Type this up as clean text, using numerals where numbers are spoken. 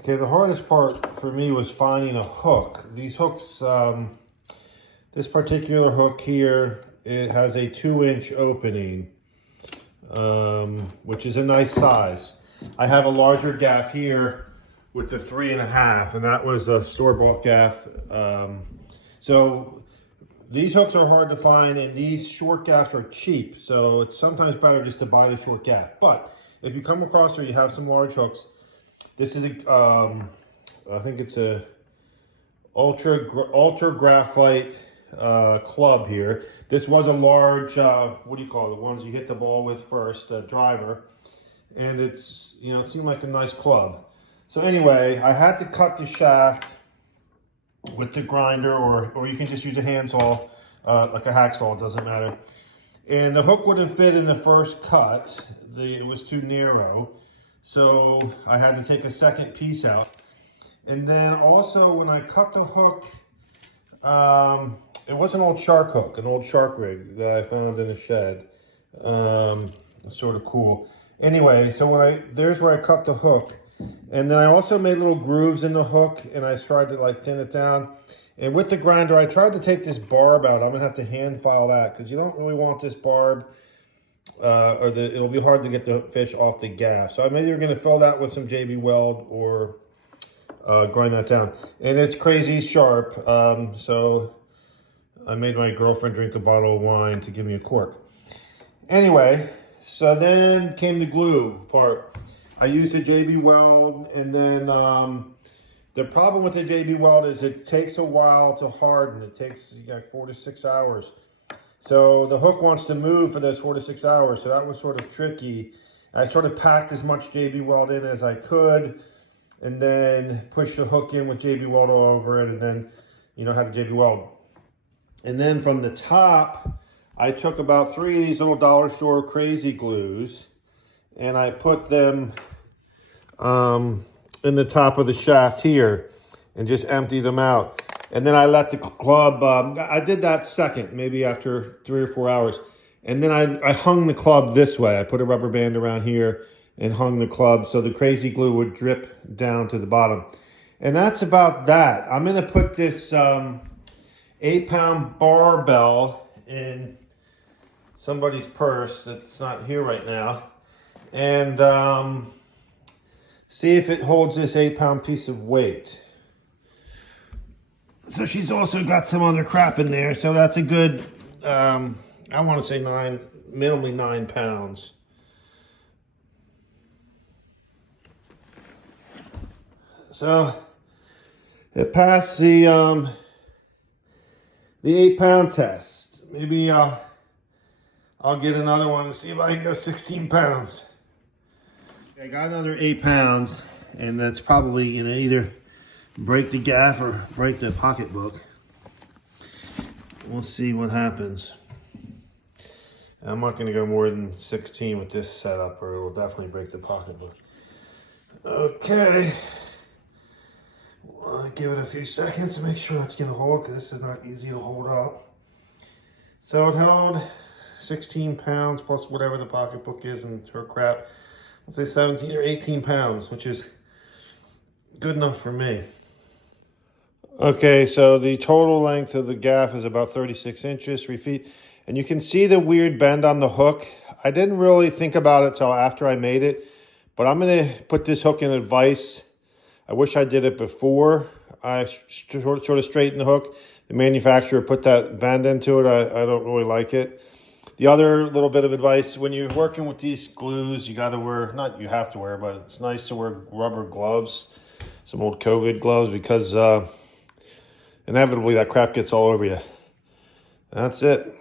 Okay, the hardest part for me was finding a hook. These hooks, this particular hook here, it has a 2-inch opening, which is a nice size. I have a larger gaff here with the 3.5, and that was a store-bought gaff. So these hooks are hard to find, and these short gaffs are cheap. So it's sometimes better just to buy the short gaff. But if you come across or you have some large hooks, this is a, I think it's a ultra graphite club here. This was a large, what do you call it? The ones you hit the ball with first, driver. And it's, you know, it seemed like a nice club. So anyway, I had to cut the shaft with the grinder, or you can just use a handsaw, like a hacksaw, it doesn't matter. And the hook wouldn't fit in the first cut. It was too narrow. So I had to take a second piece out. And then also when I cut the hook, it was an old shark hook, an old shark rig that I found in a shed. It's sort of cool. Anyway, so there's where I cut the hook. And then I also made little grooves in the hook, and I tried to like thin it down. And with the grinder, I tried to take this barb out. I'm gonna have to hand file that because you don't really want this barb, it'll be hard to get the fish off the gaff. So I'm either gonna fill that with some JB Weld or grind that down. And it's crazy sharp, so I made my girlfriend drink a bottle of wine to give me a cork. Anyway, so then came the glue part. I used a JB Weld, and then the problem with the JB Weld is it takes a while to harden. It takes like 4 to 6 hours. So the hook wants to move for those 4 to 6 hours. So that was sort of tricky. I sort of packed as much JB Weld in as I could, and then pushed the hook in with JB Weld all over it, and then, you know, had the JB Weld. And then from the top, I took about 3 of these little dollar store crazy glues, and I put them in the top of the shaft here and just emptied them out. And then I let the club, I did that second, maybe after 3 or 4 hours. And then I hung the club this way. I put a rubber band around here and hung the club so the crazy glue would drip down to the bottom. And that's about that. I'm gonna put this 8-pound barbell in somebody's purse that's not here right now, and see if it holds this 8-pound piece of weight. So she's also got some other crap in there, so that's a good, I want to say minimally 9 pounds. So it passed the 8-pound test. Maybe I'll get another one and see if I can go 16 pounds. I got another 8 pounds, and that's probably gonna either break the gaff or break the pocketbook. We'll see what happens. I'm not gonna go more than 16 with this setup, or it'll definitely break the pocketbook. Okay. I'll give it a few seconds to make sure it's gonna hold, because this is not easy to hold up. So it held 16 pounds plus whatever the pocketbook is and her crap. I'll say 17 or 18 pounds, which is good enough for me. Okay, so the total length of the gaff is about 36 inches, 3 feet. And you can see the weird bend on the hook. I didn't really think about it till after I made it, but I'm gonna put this hook in a vise. I wish I did it before I sort of straightened the hook. The manufacturer put that bend into it. I don't really like it. The other little bit of advice, when you're working with these glues, you gotta wear, not you have to wear, but it's nice to wear rubber gloves, some old COVID gloves, because inevitably that crap gets all over you. That's it.